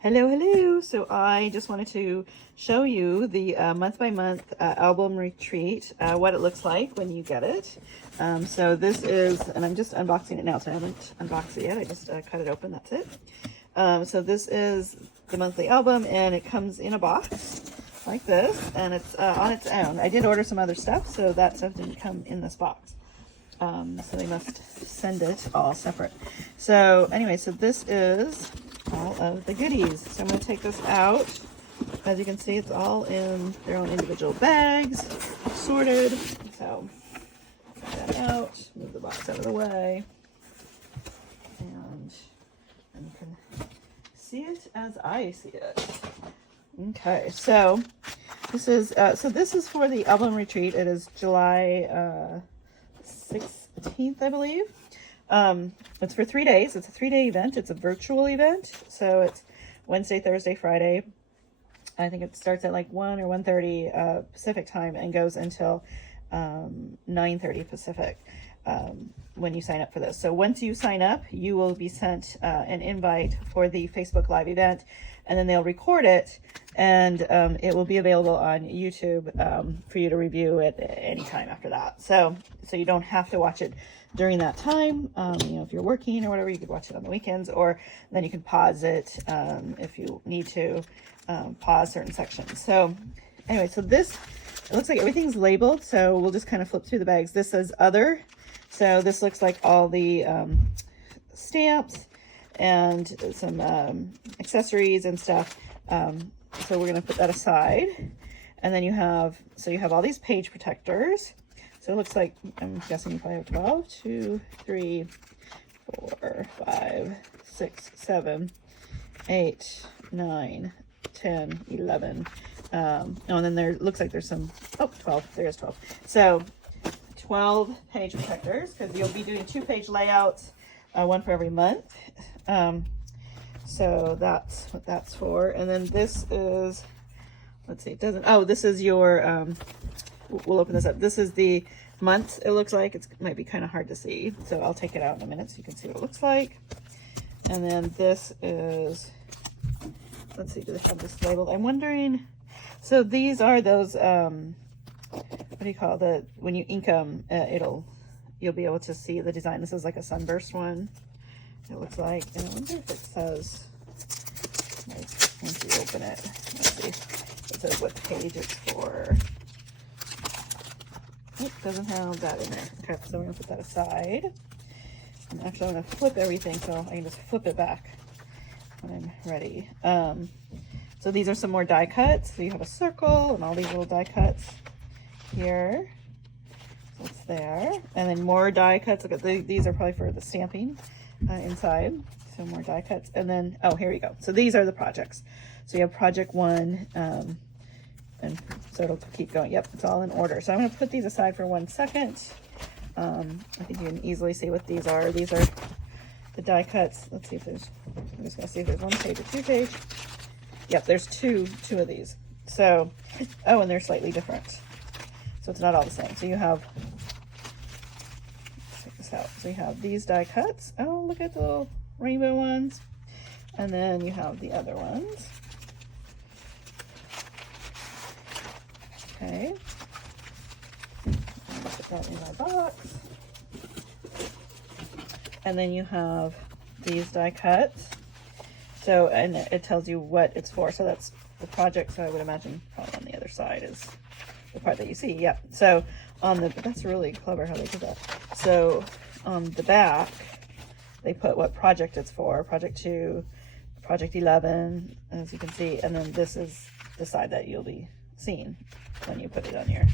Hello, hello. So I just wanted to show you the month by month album retreat, what it looks like when you get it. So this is, and I'm just unboxing it now, so I haven't unboxed it yet. I just cut it open, that's it. So this is the monthly album, and it comes in a box like this, and it's on its own. I did order some other stuff, so that stuff didn't come in this box. So they must send it all separate. So anyway, so this is all of the goodies. So I'm going to take this out. As you can see, it's all in their own individual bags, sorted. So take that out, move the box out of the way, and you can see it as I see it. Okay, so this is for the album retreat. It is July 16th, I believe. It's for 3 days. It's a 3-day event. It's a virtual event. So it's Wednesday, Thursday, Friday. I think it starts at like 1 or 1:30 Pacific time and goes until 9:30 Pacific when you sign up for this. So once you sign up, you will be sent an invite for the Facebook Live event, and then they'll record it, and it will be available on YouTube for you to review at any time after that. So you don't have to watch it during that time. If you're working or whatever, you could watch it on the weekends, or then you can pause it if you need to pause certain sections. So anyway, so this, it looks like everything's labeled, so we'll just kind of flip through the bags. This says other. So this looks like all the stamps and some accessories and stuff. So we're going to put that aside. And then you have all these page protectors. So it looks like, I'm guessing you probably have 12, 2, 3, 4, 5, 6, 7, 8, 9, 10, 11. And then there looks like there's some, 12, there is 12. So 12 page protectors, because you'll be doing 2-page layouts, one for every month. So that's what that's for. And then this is, let's see, it doesn't, this is your, we'll open this up. This is the month, it looks like. It might be kind of hard to see, so I'll take it out in a minute so you can see what it looks like. And then this is, let's see, do they have this labeled? I'm wondering, so these are those, what do you call it? When you ink them, you'll be able to see the design. This is like a sunburst one, it looks like. And I wonder if it says, like, once you open it, let's see, it says what page it's for. It doesn't have that in there. Okay, so we're gonna put that aside. And actually I'm gonna flip everything so I can just flip it back when I'm ready. So these are some more die cuts. So you have a circle and all these little die cuts here. So it's there. And then more die cuts. Look at these are probably for the stamping inside. So more die cuts. And then, here you go. So these are the projects. So you have project 1, and so it'll keep going. Yep, it's all in order. So I'm going to put these aside for 1 second. I think you can easily see what these are. These are the die cuts. Let's see if there's, I'm just going to see if there's 1 page or 2 page. Yep, there's two of these. So, and they're slightly different. So it's not all the same. So you have, let's check this out. So you have these die cuts. Oh, look at the little rainbow ones. And then you have the other ones. Okay. I'll put that in my box. And then you have these die cuts. So, and it tells you what it's for. So that's the project. So I would imagine probably on the other side is the part that you see. Yeah. So on the, that's really clever how they did that. So on the back, they put what project it's for. Project 2, project 11, as you can see. And then this is the side that you'll be seeing when you put it on your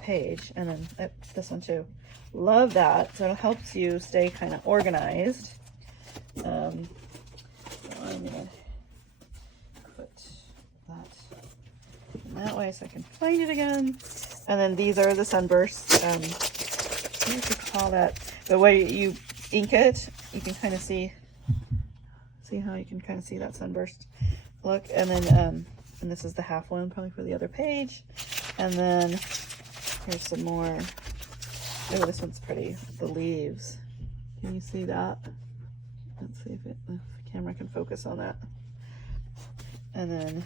page. And then this one too. Love that. So it helps you stay kind of organized. So I'm gonna put that way so I can find it again. And then these are the sunbursts. What do you call that? The way you ink it, you can kind of see how you can kind of see that sunburst look. And then and this is the half one, probably for the other page. And then here's some more. Oh, this one's pretty. The leaves. Can you see that? Let's see if the camera can focus on that. And then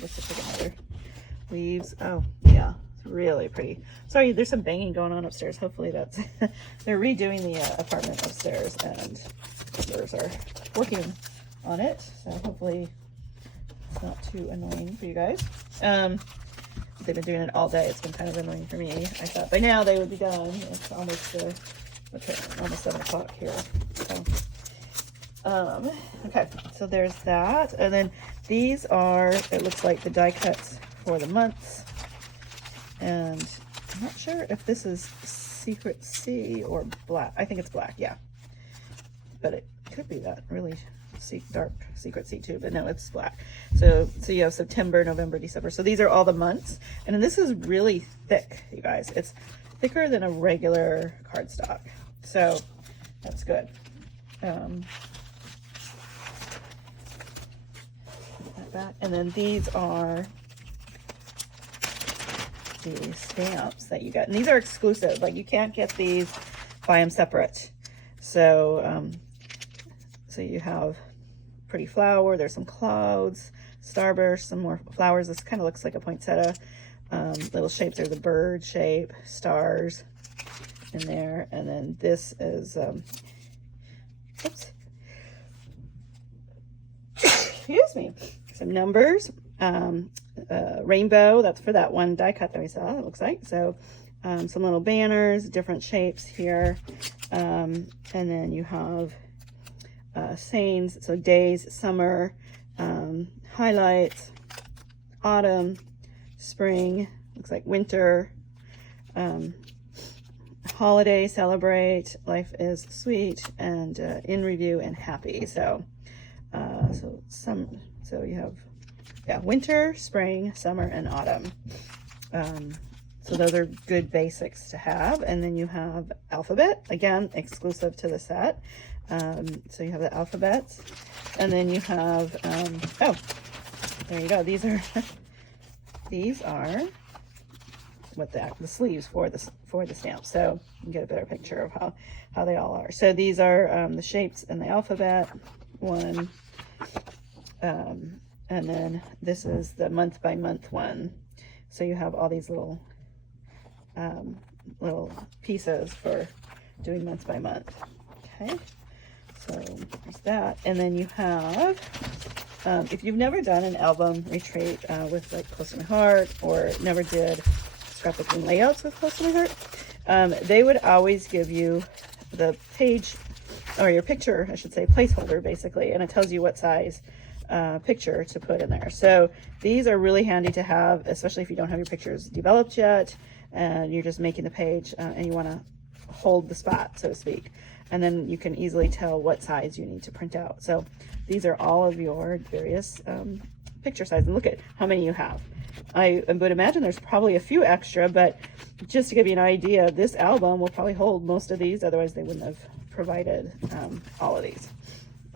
let's just take another leaves. Oh yeah, it's really pretty. Sorry, there's some banging going on upstairs. Hopefully that's they're redoing the apartment upstairs, and others are working on it. So hopefully it's not too annoying for you guys. They've been doing it all day. It's been kind of annoying for me. I thought by now they would be done. It's almost almost 7 o'clock here. So, okay, so there's that. And then these are, it looks like the die cuts for the months. And I'm not sure if this is Secret C or black. I think it's black, yeah. But it could be that really dark Secret C too, but no, it's black. So you have September, November, December. So these are all the months. And then this is really thick, you guys. It's thicker than a regular cardstock. So that's good. Back. And then these are the stamps that you get, and these are exclusive. Like you can't get these, buy them separate. So so you have pretty flower, there's some clouds, starburst, some more flowers. This kind of looks like a poinsettia. Little shapes, there's a bird shape, stars in there. And then this is oops, excuse me, some numbers, rainbow, that's for that one die cut that we saw, it looks like. So some little banners, different shapes here. And then you have sayings, so days, summer, highlights, autumn, spring, looks like winter, holiday, celebrate, life is sweet, and in review and happy. So so you have, yeah, winter, spring, summer, and autumn. So those are good basics to have. And then you have alphabet, again, exclusive to the set. So you have the alphabets, and then you have, oh, there you go. These are what the sleeves for the stamp. So you can get a better picture of how they all are. So these are the shapes in the alphabet one. And then this is the month by month one. So you have all these little pieces for doing month by month. Okay, so there's that. And then you have, if you've never done an album retreat with like Close to My Heart, or never did scrapbooking layouts with Close to My Heart, they would always give you the page, or your picture, I should say, placeholder basically, and it tells you what size picture to put in there. So these are really handy to have, especially if you don't have your pictures developed yet and you're just making the page and you want to hold the spot, so to speak, and then you can easily tell what size you need to print out. So these are all of your various picture sizes, and look at how many you have. I would imagine there's probably a few extra, but just to give you an idea, this album will probably hold most of these, otherwise they wouldn't have provided all of these.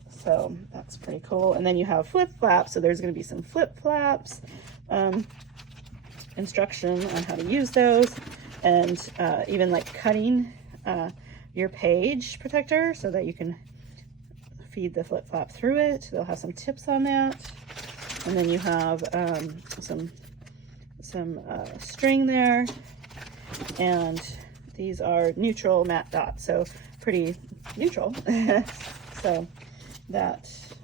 So that's pretty cool. And then you have flip flaps. So there's going to be some flip flaps, instruction on how to use those, and even like cutting your page protector so that you can feed the flip flap through it. They'll have some tips on that. And then you have some string there, and these are neutral matte dots, so pretty neutral. So that's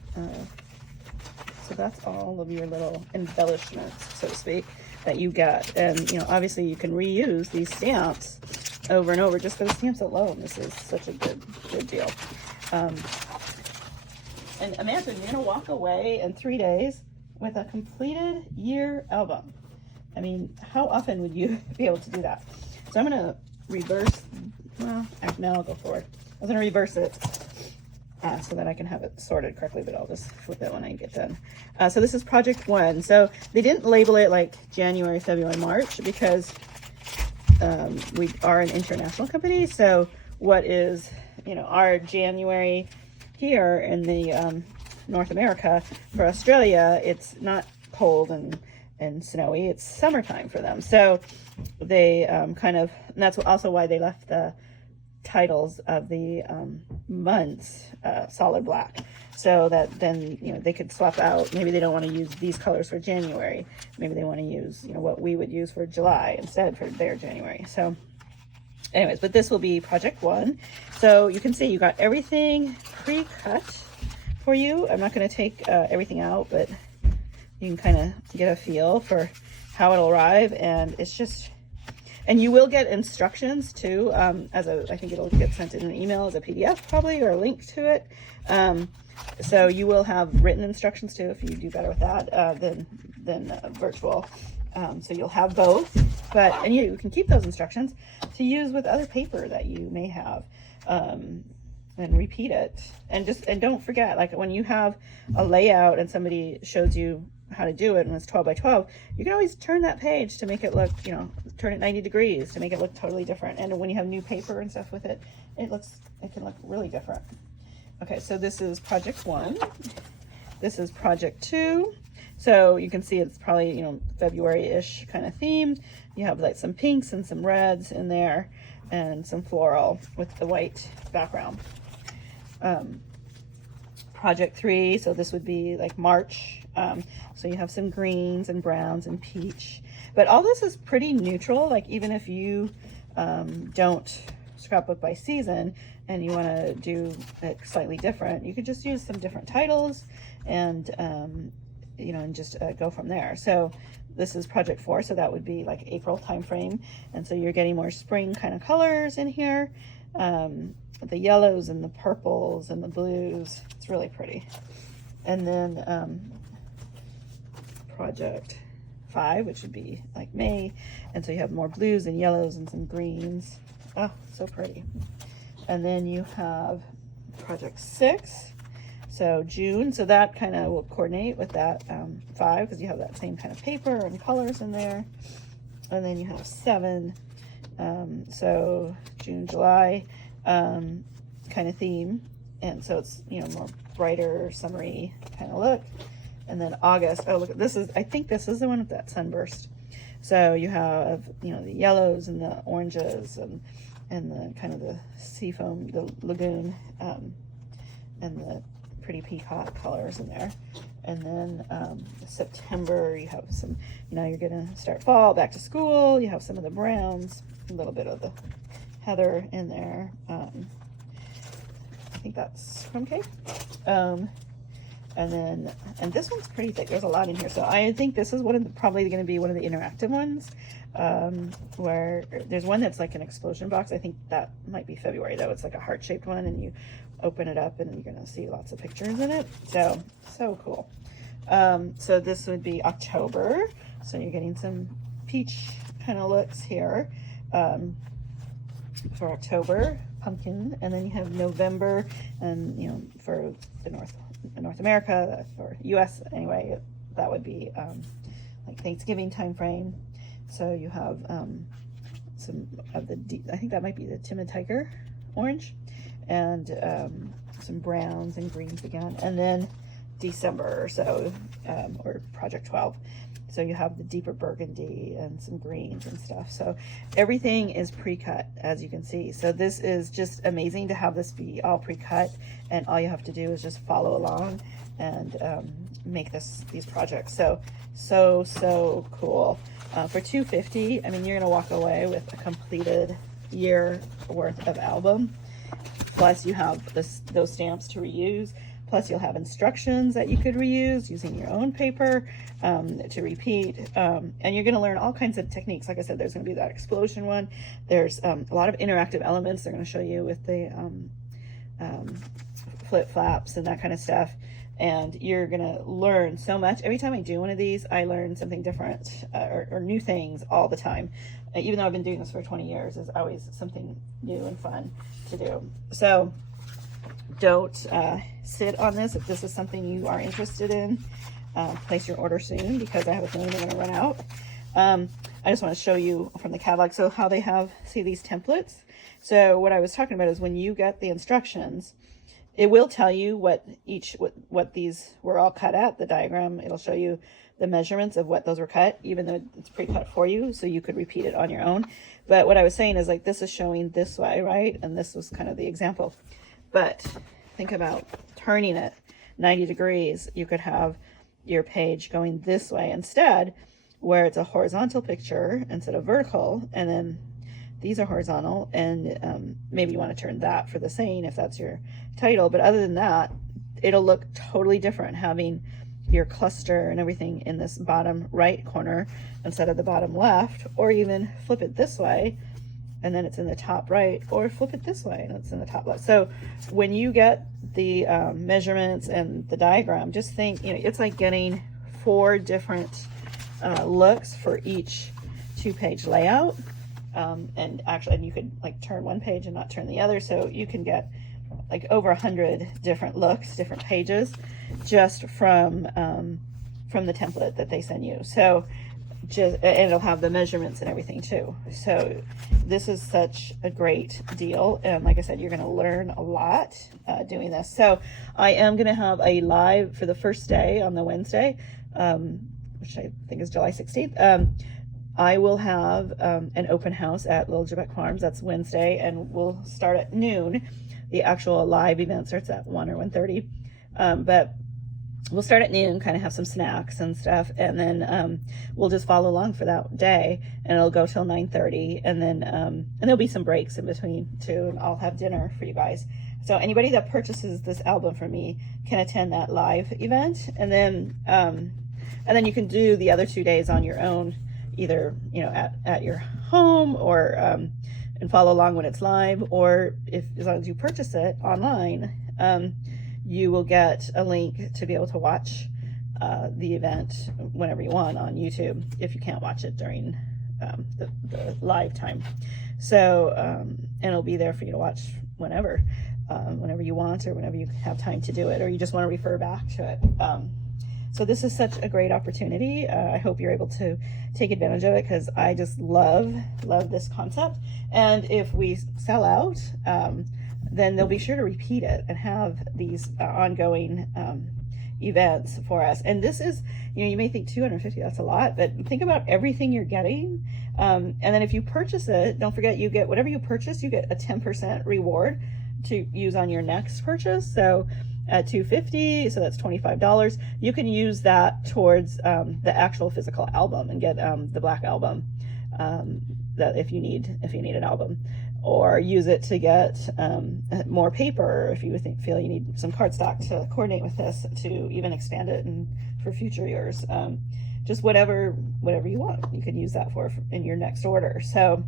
all of your little embellishments, so to speak, that you get. And you know, obviously you can reuse these stamps over and over just for the stamps alone. This is such a good deal. And imagine you're gonna walk away in 3 days with a completed year album. I mean, how often would you be able to do that? So I'm gonna reverse, well, actually, no, I'll go forward. I was gonna reverse it so that I can have it sorted correctly, but I'll just flip it when I get done. So this is project 1. So they didn't label it like January, February, March, because we are an international company. So what is, you know, our January here in the North America, for Australia, it's not cold and snowy, it's summertime for them. So they kind of, and that's also why they left the titles of the months solid black, so that then, you know, they could swap out. Maybe they don't want to use these colors for January. Maybe they want to use, you know, what we would use for July instead for their January. So anyways, but this will be project 1. So you can see you got everything pre-cut for you. I'm not going to take everything out, but you can kind of get a feel for how it'll arrive. And it's just, and you will get instructions too, I think it'll get sent in an email as a PDF probably, or a link to it. So you will have written instructions too, if you do better with that than virtual. So you'll have both, and you can keep those instructions to use with other paper that you may have, and repeat it. And don't forget, like when you have a layout and somebody shows you how to do it and it's 12 by 12, you can always turn that page to make it look, you know, turn it 90 degrees to make it look totally different. And when you have new paper and stuff with it, it can look really different. Okay, so this is project 1. This is project 2. So you can see it's probably, you know, February-ish kind of theme. You have like some pinks and some reds in there and some floral with the white background. Project 3, so this would be like March. So you have some greens and browns and peach. But all this is pretty neutral. Like even if you don't scrapbook by season and you want to do it slightly different, you could just use some different titles and you know, and just go from there. So this is project 4, so that would be like April time frame, and so you're getting more spring kind of colors in here, the yellows and the purples and the blues. It's really pretty. And then project 5, which would be like May, and so you have more blues and yellows and some greens. Oh, so pretty. And then you have project 6, so June, so that kind of will coordinate with that 5, because you have that same kind of paper and colors in there. And then you have 7, so June, July kind of theme, and so it's, you know, more brighter, summery kind of look. And then August, oh look, this is, I think this is the one with that sunburst. So you have, you know, the yellows and the oranges and the kind of the sea foam, the lagoon, and the pretty peacock colors in there. And then September, you have some, you know, you're gonna start fall, back to school, you have some of the browns, a little bit of the heather in there. I think that's crumb cake. And then, and this one's pretty thick. There's a lot in here. So I think this is one of the, probably going to be one of the interactive ones, where there's one that's like an explosion box. I think that might be February though. It's like a heart-shaped one, and you open it up and you're going to see lots of pictures in it. So cool. So this would be October. So you're getting some peach kind of looks here, for October, pumpkin. And then you have November, and you know, for the North America, for US anyway, that would be like Thanksgiving time frame. So you have some of the I think that might be the Timid Tiger orange, and some browns and greens again. And then December, so or project 12, so you have the deeper burgundy and some greens and stuff. So everything is pre-cut, as you can see. So this is just amazing to have this be all pre-cut, and all you have to do is just follow along and make these projects. So cool. For $2.50, I mean, you're gonna walk away with a completed year worth of album. Plus you have those stamps to reuse. Plus you'll have instructions that you could reuse using your own paper to repeat. And you're gonna learn all kinds of techniques. Like I said, there's gonna be that explosion one. There's a lot of interactive elements they're gonna show you with the flip flaps and that kind of stuff. And you're gonna learn so much. Every time I do one of these, I learn something different or new things all the time. Even though I've been doing this for 20 years, there's always something new and fun to do. So don't sit on this. If this is something you are interested in, place your order soon, because I have a feeling they're gonna run out. I just want to show you from the catalog, so how they have, see these templates. So what I was talking about is when you get the instructions, it will tell you what these were all cut at, the diagram. It'll show you the measurements of what those were cut, even though it's pre-cut for you, so you could repeat it on your own. But what I was saying is, like, this is showing this way, right? And this was kind of the example. But think about turning it 90 degrees. You could have your page going this way instead, where it's a horizontal picture instead of vertical, and then these are horizontal, and maybe you want to turn that for the saying if that's your title. But other than that, it'll look totally different having your cluster and everything in this bottom right corner instead of the bottom left, or even flip it this way and then it's in the top right, or flip it this way and it's in the top left. So when you get the measurements and the diagram, just think, you know, it's like getting 4 different looks for each 2-page layout. And actually, you could like turn one page and not turn the other, so you can get like over 100 different looks, different pages, just from the template that they send you. So and it'll have the measurements and everything too. So this is such a great deal, and like I said, you're going to learn a lot doing this. So I am going to have a live for the first day on the Wednesday, which I think is July 16th. I will have an open house at Little Jebec Farms. That's Wednesday, and we'll start at noon. The actual live event starts at 1 or 1:30, but we'll start at noon, kind of have some snacks and stuff, and then we'll just follow along for that day, and it'll go till 9:30, and then and there'll be some breaks in between too, and I'll have dinner for you guys. So anybody that purchases this album from me can attend that live event, and then you can do the other 2 days on your own, either, you know, at your home, or and follow along when it's live, or as long as you purchase it online, you will get a link to be able to watch the event whenever you want on YouTube, if you can't watch it during the live time. So and it'll be there for you to watch whenever you want, or whenever you have time to do it, or you just want to refer back to it. So this is such a great opportunity. I hope you're able to take advantage of it, because I just love this concept. And if we sell out, then they'll be sure to repeat it and have these ongoing events for us. And this is, you know, you may think 250, that's a lot, but think about everything you're getting. And then if you purchase it, don't forget, you get whatever you purchase, you get a 10% reward to use on your next purchase. So at $250, so that's $25. You can use that towards the actual physical album and get the black album, that if you need an album, or use it to get more paper if you feel you need some cardstock to coordinate with this, to even expand it and for future years. Just whatever you want, you can use that for in your next order. So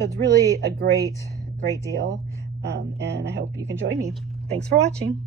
it's really a great deal, and I hope you can join me. Thanks for watching.